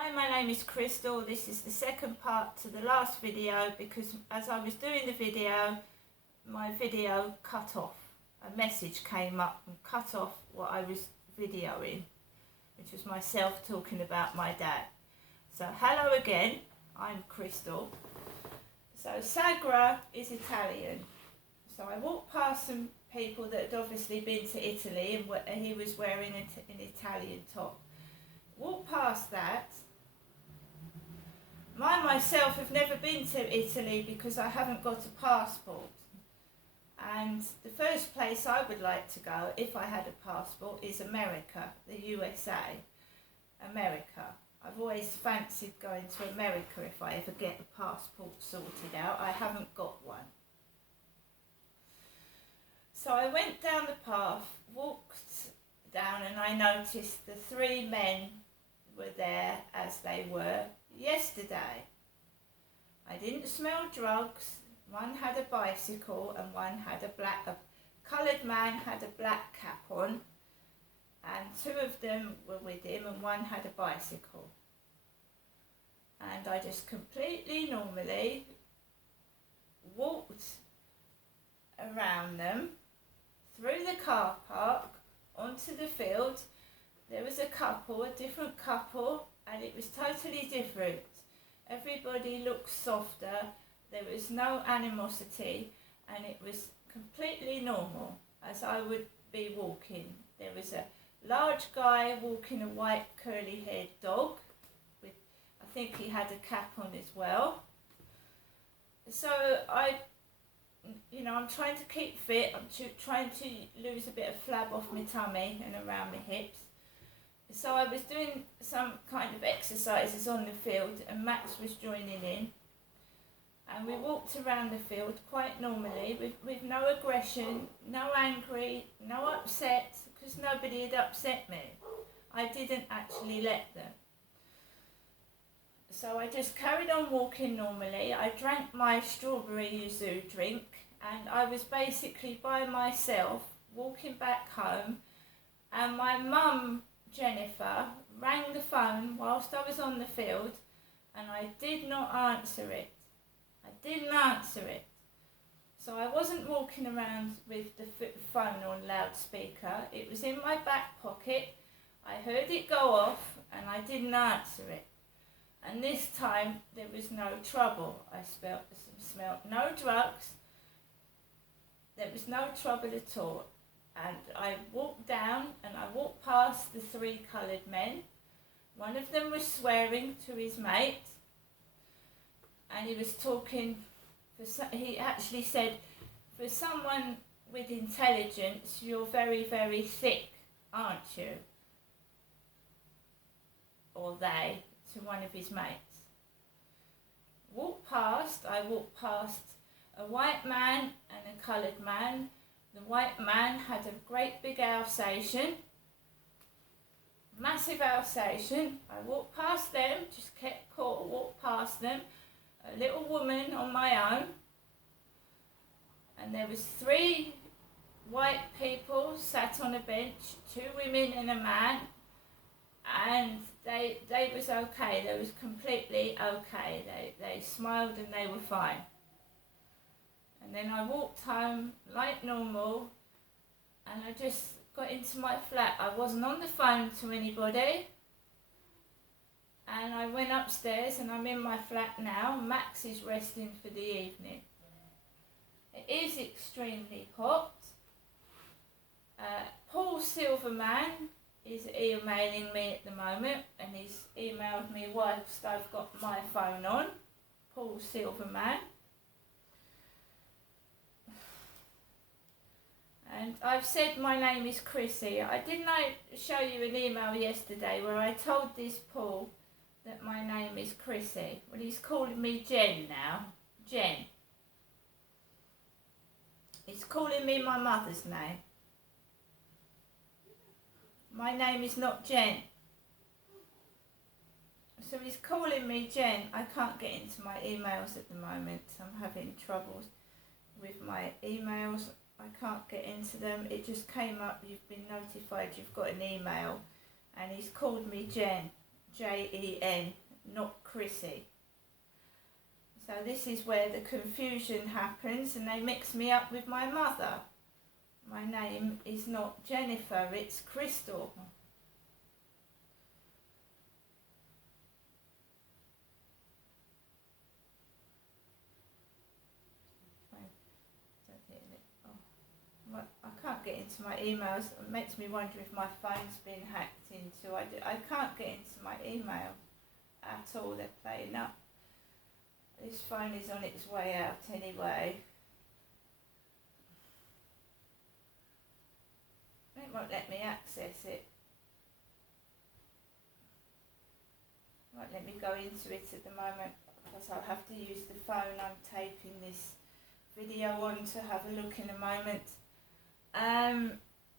Hi, my name is Crystal. This is the second part to the last video because as I was doing the video, my video cut off. A message came up and cut off what I was videoing, which was myself talking about my dad. So hello again, I'm Crystal. So Sagra is Italian. So I walked past some people that had obviously been to Italy and he was wearing an Italian top. Walked past that. Myself have never been to Italy because I haven't got a passport. And the first place I would like to go, if I had a passport, is America, the USA. America. I've always fancied going to America if I ever get a passport sorted out. I haven't got one. So I went down the path, walked down, and I noticed the three men were there as they were yesterday. I didn't smell drugs. One had a bicycle and one had a coloured man had a black cap on, and two of them were with him and one had a bicycle. And I just completely normally walked around them, through the car park, onto the field. There was a couple, a different couple, and it was totally different. Everybody looked softer, there was no animosity, and it was completely normal, as I would be walking. There was a large guy walking a white curly-haired dog, with, I think he had a cap on as well. So I'm trying to keep fit, I'm trying to lose a bit of flab off my tummy and around my hips. So I was doing some kind of exercises on the field and Max was joining in. And we walked around the field quite normally with no aggression, no angry, no upset, because nobody had upset me. I didn't actually let them. So I just carried on walking normally. I drank my strawberry yuzu drink and I was basically by myself walking back home, and my mum Jennifer rang the phone whilst I was on the field and I did not answer it. I didn't answer it. So I wasn't walking around with the phone on loudspeaker. It was in my back pocket. I heard it go off and I didn't answer it. And this time there was no trouble. I smelt no drugs. There was no trouble at all. And I walked down and I walked past the three coloured men. One of them was swearing to his mate. And he was talking, he actually said, for someone with intelligence, you're very, very thick, aren't you? Or they, to one of his mates. I walked past a white man and a coloured man. The white man had a great big Alsatian, massive Alsatian. I walked past them, just kept cool, walked past them. A little woman on my own, and there was three white people sat on a bench, two women and a man, and they was okay. They was completely okay. They smiled and they were fine. And then I walked home like normal and I just got into my flat. I wasn't on the phone to anybody. And I went upstairs and I'm in my flat now. Max is resting for the evening. It is extremely hot. Paul Silverman is emailing me at the moment and he's emailed me whilst I've got my phone on. Paul Silverman. And I've said my name is Chrissy. Didn't I show you an email yesterday where I told this Paul that my name is Chrissy? Well, he's calling me Jen now. Jen. He's calling me my mother's name. My name is not Jen. So he's calling me Jen. I can't get into my emails at the moment. I'm having troubles with my emails. I can't get into them. It just came up, you've been notified you've got an email, and he's called me Jen. Jen, not Chrissy. So this is where the confusion happens and they mix me up with my mother. My name is not Jennifer, it's Crystal. I can't get into my emails. It makes me wonder if my phone's been hacked into. I can't get into my email at all. They're playing up. This phone is on its way out anyway. It won't let me access it. It won't let me go into it at the moment because I'll have to use the phone I'm taping this video on to have a look in a moment.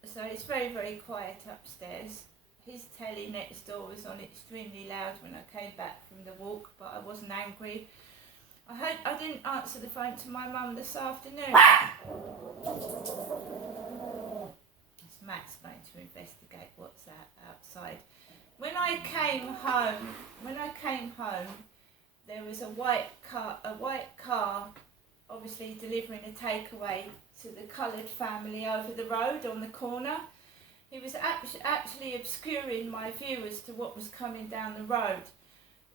So it's very, very quiet upstairs. His telly next door was on extremely loud when I came back from the walk, but I wasn't angry. I didn't answer the phone to my mum this afternoon. It's Matt's going to investigate what's outside. When I came home, there was a white car, obviously delivering a takeaway to the coloured family over the road on the corner. He was actually obscuring my view as to what was coming down the road.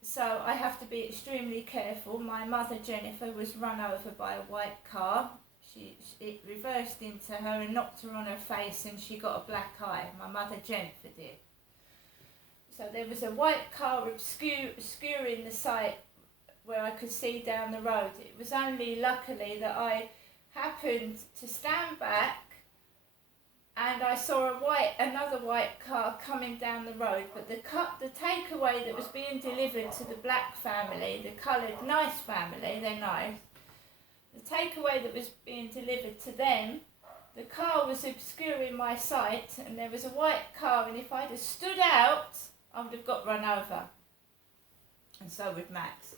So I have to be extremely careful. My mother, Jennifer, was run over by a white car. It reversed into her and knocked her on her face and she got a black eye. My mother, Jennifer, did. So there was a white car obscuring the sight where I could see down the road. It was only luckily that I happened to stand back and I saw another white car coming down the road, but the takeaway that was being delivered to the black family, the coloured nice family, they're nice, the takeaway that was being delivered to them, the car was obscuring my sight and there was a white car, and if I'd have stood out, I would have got run over. And so would Max.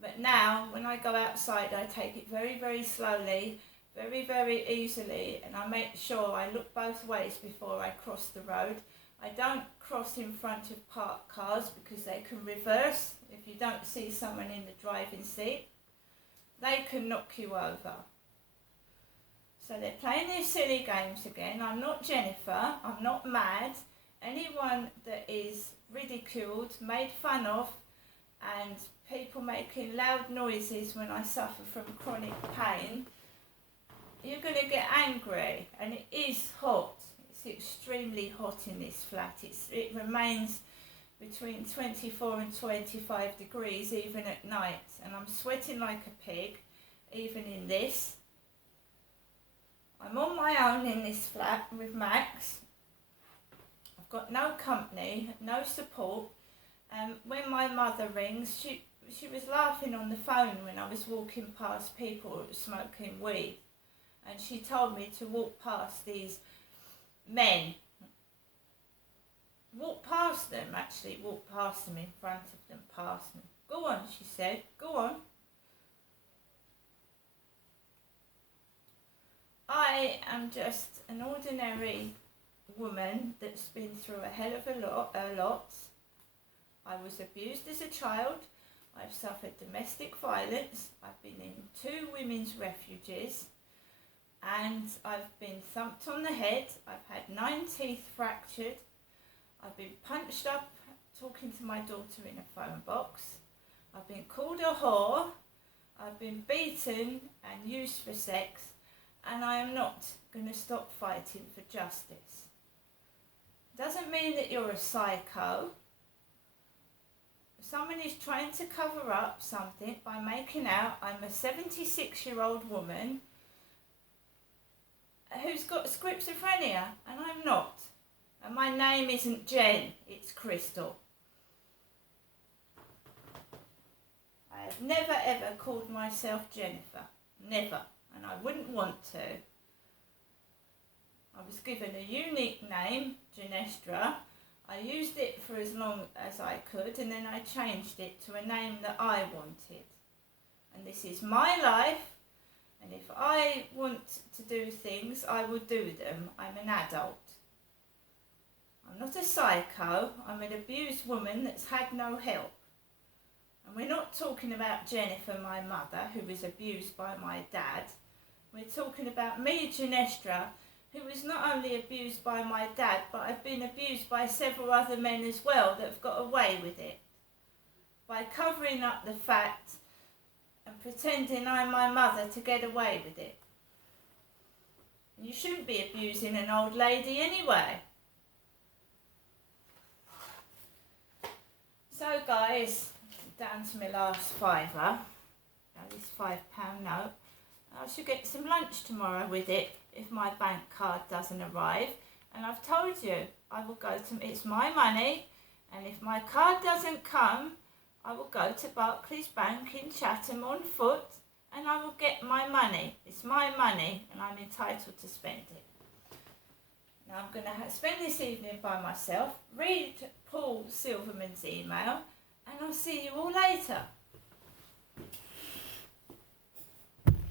But now, when I go outside, I take it very, very slowly, very, very easily, and I make sure I look both ways before I cross the road. I don't cross in front of parked cars because they can reverse. If you don't see someone in the driving seat, they can knock you over. So they're playing these silly games again. I'm not Jennifer, I'm not mad. Anyone that is ridiculed, made fun of, and people making loud noises when I suffer from chronic pain, you're going to get angry. And it is hot. It's extremely hot in this flat. It remains between 24 and 25 degrees even at night, and I'm sweating like a pig even in this. I'm on my own in this flat with Max. I've got no company, no support. When my mother rings, she was laughing on the phone when I was walking past people who were smoking weed, and she told me to walk past these men. Walk past them, actually, walk past them, in front of them, past them. Go on, she said, go on. I am just an ordinary woman that's been through a hell of a lot. I was abused as a child. I've suffered domestic violence. I've been in 2 women's refuges, and I've been thumped on the head. I've had 9 teeth fractured. I've been punched up talking to my daughter in a phone box. I've been called a whore. I've been beaten and used for sex, and I am not going to stop fighting for justice. Doesn't mean that you're a psycho. Someone is trying to cover up something by making out I'm a 76-year-old woman who's got schizophrenia, and I'm not. And my name isn't Jen, it's Crystal. I have never ever called myself Jennifer. Never. And I wouldn't want to. I was given a unique name, Genestra. I used it for as long as I could, and then I changed it to a name that I wanted. And this is my life, and if I want to do things, I will do them. I'm an adult. I'm not a psycho. I'm an abused woman that's had no help. And we're not talking about Jennifer, my mother, who was abused by my dad. We're talking about me, Ginestra, who was not only abused by my dad, but I've been abused by several other men as well that have got away with it. By covering up the fact and pretending I'm my mother to get away with it. You shouldn't be abusing an old lady anyway. So guys, down to my last fiver, this £5 note. I should get some lunch tomorrow with it if my bank card doesn't arrive. And I've told you, I will go to, it's my money, and if my card doesn't come, I will go to Barclays Bank in Chatham on foot, and I will get my money. It's my money, and I'm entitled to spend it. Now I'm going to spend this evening by myself, read Paul Silverman's email, and I'll see you all later.